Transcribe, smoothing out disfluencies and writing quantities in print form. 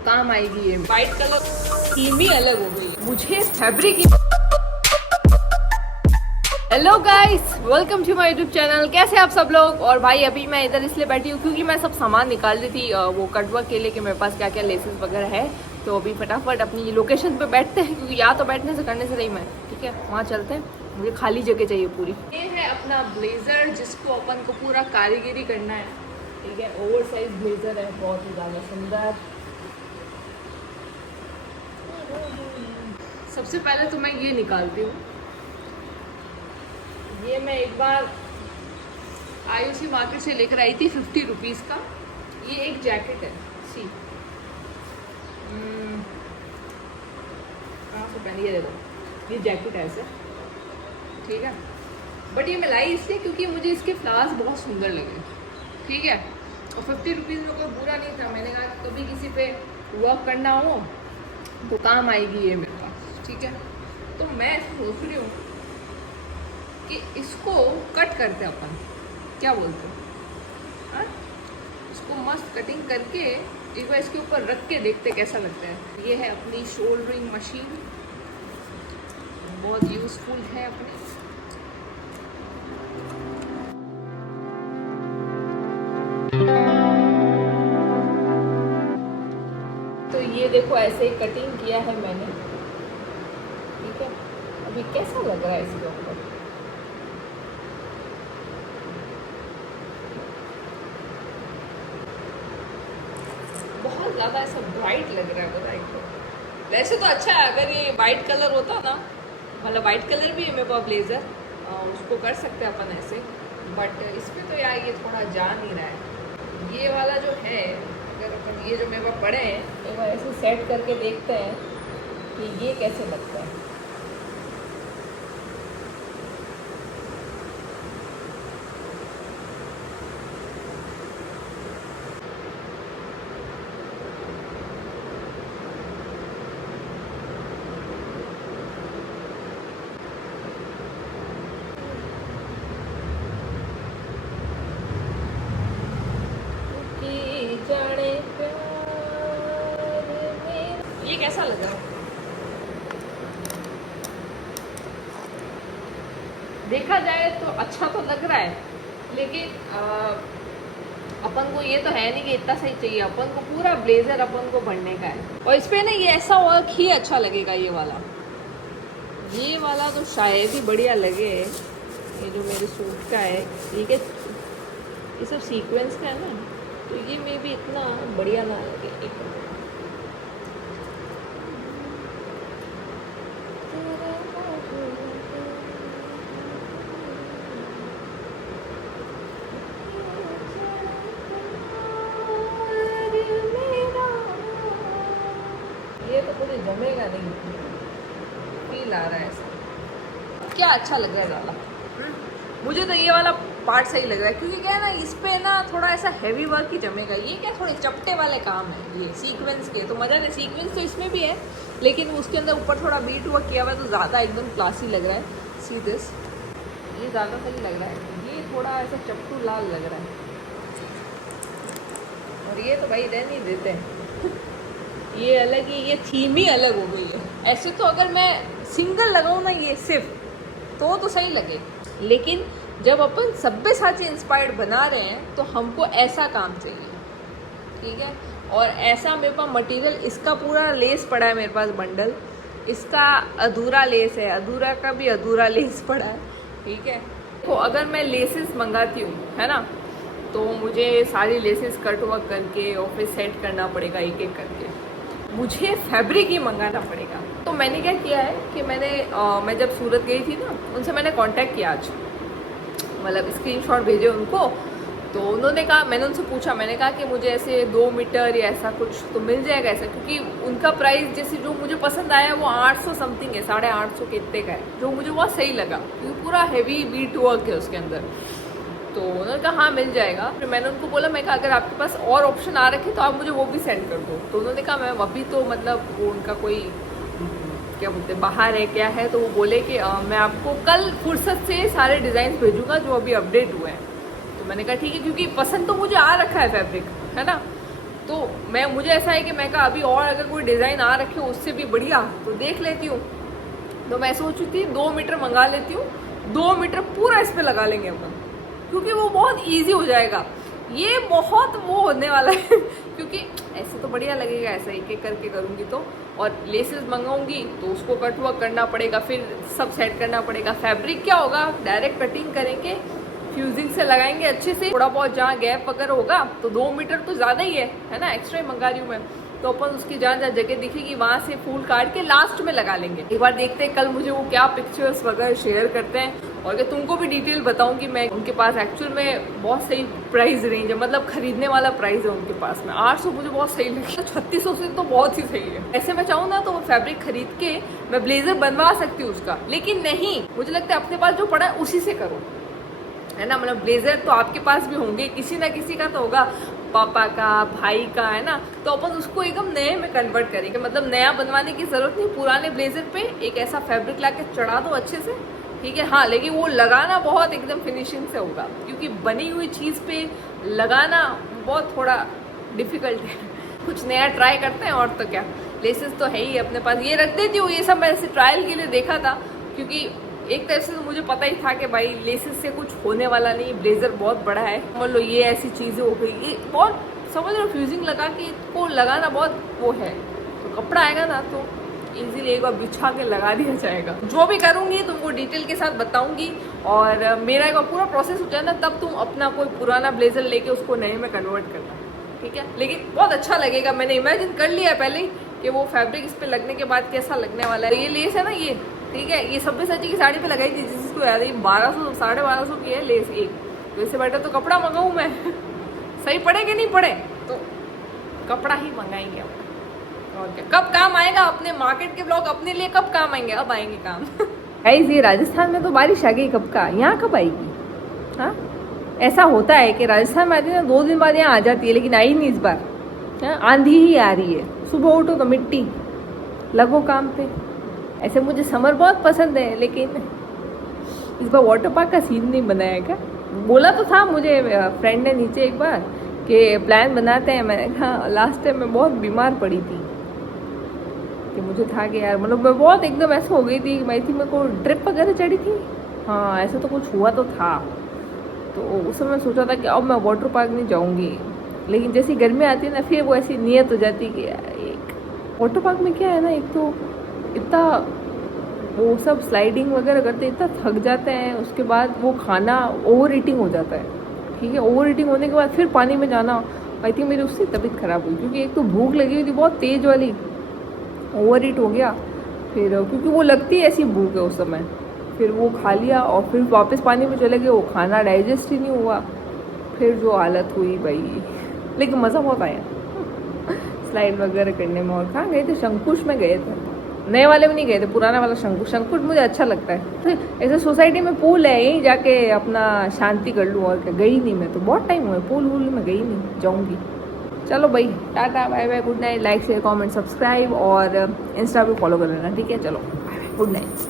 काम आएगी ये। वाइट कलर थीम ही अलग हो गई मुझे fabric. Hello guys, welcome to my YouTube channel. कैसे आप सब लोग। और भाई अभी मैं इधर इसलिए बैठी हूँ क्योंकि मैं सब सामान निकाल रही थी वो कटवर्क के लिए कि मेरे पास क्या क्या लेसेस वगैरह है। तो अभी फटाफट अपनी लोकेशन पे बैठते हैं क्योंकि या तो बैठने से करने से नहीं मैं, ठीक है, वहाँ चलते हैं। मुझे खाली जगह चाहिए पूरी। ये है अपना ब्लेजर जिसको अपन को पूरा कारीगरी करना है, ठीक है। ओवर साइज ब्लेजर है, बहुत ही ज़्यादा सुंदर। सबसे पहले तो मैं ये निकालती हूँ। ये मैं एक बार आयुषी मार्केट से लेकर आई थी 50 रुपीज़ का। ये एक जैकेट है, सी कहाँ से पहनी, ये देखो, ये जैकेट है ऐसे, ठीक है। बट ये मैं लाई इसलिए क्योंकि मुझे इसके फ्लावर्स बहुत सुंदर लगे, ठीक है। और 50 रुपीज़ में कोई बुरा नहीं था। मैंने कहा कि कभी किसी पे वर्क करना हो तो काम आएगी ये मेरे पास, ठीक है। तो मैं सोच रही हूँ कि इसको कट करते अपन, क्या बोलते हो, हाँ? इसको मस्त कटिंग करके एक बार इसके ऊपर रख के देखते कैसा लगता है। ये है अपनी शोल्डरिंग मशीन, बहुत यूजफुल है अपनी। तो ये देखो ऐसे ही कटिंग किया है मैंने, ठीक है। अभी कैसा लग रहा है इसके ऊपर, बहुत ज़्यादा ऐसा ब्राइट लग रहा है पता है। वैसे तो अच्छा है, अगर ये वाइट कलर होता ना, मतलब वाइट कलर भी है मेरे पास ब्लेजर, उसको कर सकते हैं अपन ऐसे। बट इसमें तो यार ये थोड़ा जा नहीं रहा है। ये वाला जो है, अगर अपन ये जो मेरे पास पड़े हैं एक बार ऐसे सेट करके देखते हैं कि ये कैसे लगता है। ये कैसा लगा, देखा जाए तो अच्छा तो लग रहा है, लेकिन अपन को ये तो है नहीं कि इतना सही चाहिए। अपन को पूरा ब्लेजर अपन को बनने का है। और इस पे ना ये ऐसा वर्क ही अच्छा लगेगा। ये वाला तो शायद ही बढ़िया लगे। ये जो मेरे सूट का है, ठीक है, ये सब सीक्वेंस का है ना, तो ये में भी इतना बढ़िया ना लगे। ये तो मुझे जमेगा नहीं, फील आ रहा है ऐसा। क्या अच्छा लग रहा है वाला, मुझे तो ये वाला पार्ट सही लग रहा है क्योंकि क्या है ना, इस पे ना थोड़ा ऐसा हैवी वर्क ही जमेगा। ये क्या थोड़े चपटे वाले काम है ये सीक्वेंस के, तो मज़ा नहीं। सीक्वेंस तो इसमें भी है लेकिन उसके अंदर ऊपर थोड़ा बीट वर्क किया हुआ है तो ज़्यादा एकदम क्लासी लग रहा है। सी दिस, ये ज़्यादा सही लग रहा है। ये थोड़ा ऐसा चपटू लाल लग रहा है और ये तो भाई रहने ही देते हैं। ये अलग ही, ये थीम ही अलग हो गई है। ऐसे तो अगर मैं सिंगल लगाऊँ ना ये सिर्फ, तो सही लगे, लेकिन जब अपन सब्यसाची इंस्पायर्ड बना रहे हैं तो हमको ऐसा काम चाहिए, ठीक है। और ऐसा मेरे पास मटेरियल, इसका पूरा लेस पड़ा है मेरे पास बंडल, इसका अधूरा लेस है, अधूरा का भी अधूरा लेस पड़ा है, ठीक है। तो अगर मैं लेसेस मंगाती हूँ, है ना, तो मुझे सारी लेसेस कट वर्क करके और फिर सेट करना पड़ेगा एक एक करके। मुझे फैब्रिक ही मंगाना पड़ेगा। तो मैंने क्या किया है कि मैं जब सूरत गई थी ना, उनसे मैंने कांटेक्ट किया आज, मतलब स्क्रीनशॉट भेजे उनको। तो उन्होंने कहा, मैंने उनसे पूछा, मैंने कहा कि मुझे ऐसे 2 मीटर या ऐसा कुछ तो मिल जाएगा ऐसा, क्योंकि उनका प्राइस जैसे जो मुझे पसंद आया वो 800 समथिंग है, 850 के इतने का है, जो मुझे बहुत सही लगा क्योंकि पूरा हैवी बीट वर्क है उसके अंदर। तो उन्होंने कहा हाँ मिल जाएगा। फिर मैंने उनको बोला, मैं कहा अगर आपके पास और ऑप्शन आ रखे तो आप मुझे वो भी सेंड कर दो। तो उन्होंने कहा मैं अभी तो मतलब वो उनका कोई क्या बोलते हैं बाहर है क्या है, तो वो बोले कि मैं आपको कल फुर्सत से सारे डिज़ाइन भेजूंगा जो अभी अपडेट हुए हैं। तो मैंने कहा ठीक है, क्योंकि पसंद तो मुझे आ रखा है फैब्रिक, है ना। तो मुझे ऐसा है कि मैं कहा अभी और अगर कोई डिज़ाइन आ रखे हो उससे भी बढ़िया तो देख लेती हूँ। तो मैं सोची थी 2 मीटर मंगा लेती हूँ, 2 मीटर पूरा इस पर लगा लेंगे अपन, क्योंकि वो बहुत ईजी हो जाएगा। ये बहुत वो होने वाला है क्योंकि ऐसे तो बढ़िया लगेगा, ऐसा एक एक करके करूँगी तो। और लेसेस मंगाऊंगी तो उसको कट वर्क करना पड़ेगा, फिर सब सेट करना पड़ेगा। फैब्रिक क्या होगा, डायरेक्ट कटिंग करेंगे, फ्यूजिंग से लगाएंगे अच्छे से। थोड़ा बहुत जहाँ गैप वगैरह होगा तो 2 मीटर तो ज़्यादा ही है ना, एक्स्ट्रा ही मंगा रही हूँ मैं। तो अपन उसकी जहाँ जहाँ जगह दिखेगी वहाँ से फूल काट के लास्ट में लगा लेंगे। एक बार देखते हैं कल मुझे वो क्या पिक्चर्स वगैरह शेयर करते हैं, और क्या तुमको भी डिटेल बताऊंगी मैं। उनके पास एक्चुअल में बहुत सही प्राइस रेंज है, मतलब खरीदने वाला प्राइस है उनके पास में। 800 मुझे बहुत सही लगा, 3600 से तो बहुत ही सही है। ऐसे मैं चाहूँ ना तो वो फैब्रिक खरीद के मैं ब्लेजर बनवा सकती हूँ उसका, लेकिन नहीं, मुझे लगता है अपने पास जो पड़ा है उसी से करो, है ना। मतलब ब्लेजर तो आपके पास भी होंगे, किसी ना किसी का तो होगा, पापा का, भाई का, है ना। तो अपन उसको एकदम नए में कन्वर्ट करेंगे, मतलब नया बनवाने की जरूरत नहीं। पुराने ब्लेजर पे एक ऐसा फैब्रिक ला के चढ़ा दो अच्छे से, ठीक है। हाँ, लेकिन वो लगाना बहुत एकदम फिनिशिंग से होगा, क्योंकि बनी हुई चीज़ पे लगाना बहुत थोड़ा डिफिकल्ट है। कुछ नया ट्राई करते हैं, और तो क्या, लेसेस तो है ही अपने पास, ये रख देती हूँ। ये सब मैं ऐसे ट्रायल के लिए देखा था, क्योंकि एक तरह से तो मुझे पता ही था कि भाई लेसेस से कुछ होने वाला नहीं, ब्लेजर बहुत बड़ा है। मान लो ये ऐसी चीज़ें हो गई, ये बहुत समझ लो फ्यूजिंग लगा के इसको लगाना बहुत वो है। तो कपड़ा आएगा ना तो इजीली एक बार बिछा के लगा दिया जाएगा। जो भी करूँगी तुमको डिटेल के साथ बताऊंगी, और मेरा एक बार पूरा प्रोसेस हो जाए ना, तब तुम अपना कोई पुराना ब्लेजर लेके उसको नए में कन्वर्ट करना, ठीक है। लेकिन बहुत अच्छा लगेगा, मैंने इमेजिन कर लिया पहले ही कि वो फैब्रिक इस पर लगने के बाद कैसा लगने वाला है। ये लेस है ना, ये ठीक है, ये सब्यसाची की साड़ी पे लगाई थी, जिसको याद है 1200 1250 की है लेस एक। तो इससे बेटर तो कपड़ा मंगाऊँ मैं सही पड़े कि नहीं पड़े, तो कपड़ा ही मंगाएंगे अब, और क्या। कब काम आएगा अपने मार्केट के ब्लॉग, अपने लिए कब काम आएंगे, अब आएंगे काम। गाइस, ये राजस्थान में तो बारिश आ गई, कब का, यहाँ कब आएगी। हाँ, ऐसा होता है कि राजस्थान में आती है ना, 2 दिन बाद यहाँ आ जाती है, लेकिन आई नहीं इस बार। आंधी ही आ रही है, सुबह उठो तो मिट्टी, लगो काम पे। ऐसे मुझे समर बहुत पसंद है, लेकिन इस बार वाटर पार्क का सीन नहीं बनाया क्या। बोला तो था मुझे फ्रेंड ने नीचे एक बार कि प्लान बनाते हैं। मैंने कहा लास्ट टाइम मैं बहुत बीमार पड़ी थी, कि मुझे था कि यार, मतलब मैं बहुत एकदम ऐसे हो गई थी, मैं थी, मेरे को ड्रिप वगैरह चढ़ी थी। हाँ, ऐसा तो कुछ हुआ तो था। तो उस समय सोचा था कि अब मैं वाटर पार्क नहीं जाऊँगी, लेकिन जैसी गर्मी आती है ना, फिर वो ऐसी नीयत हो जाती है कि यार एक वाटर पार्क में क्या है ना, एक तो इतना वो सब स्लाइडिंग वगैरह करते इतना थक जाते हैं, उसके बाद वो खाना ओवर ईटिंग हो जाता है, ठीक है। ओवर ईटिंग होने के बाद फिर पानी में जाना, आई थिंक मेरी उससे तबीयत खराब हुई, क्योंकि एक तो भूख लगी हुई थी बहुत तेज़ वाली, ओवर ईट हो गया फिर, क्योंकि वो लगती है ऐसी भूख है उस समय। फिर वो खा लिया और फिर वापस पानी में चले गए, वो खाना डाइजेस्ट ही नहीं हुआ, फिर जो हालत हुई भाई। लेकिन मज़ा बहुत आया स्लाइड वगैरह करने में। और कहाँ गए थे, शंकुश में गए थे, नए वाले में नहीं गए थे, पुराना वाला शंकुश मुझे अच्छा लगता है। तो ऐसे सोसाइटी में पूल है, यहीं जाके अपना शांति कर लूँ, और क्या। गई नहीं मैं तो, बहुत टाइम हुआ पूल वूल में गई नहीं, जाऊँगी। चलो भाई, tata bye bye, good night. Like share comment subscribe और इंस्टा पे फॉलो कर लेना, ठीक है। चलो बाय बाय, गुड नाइट।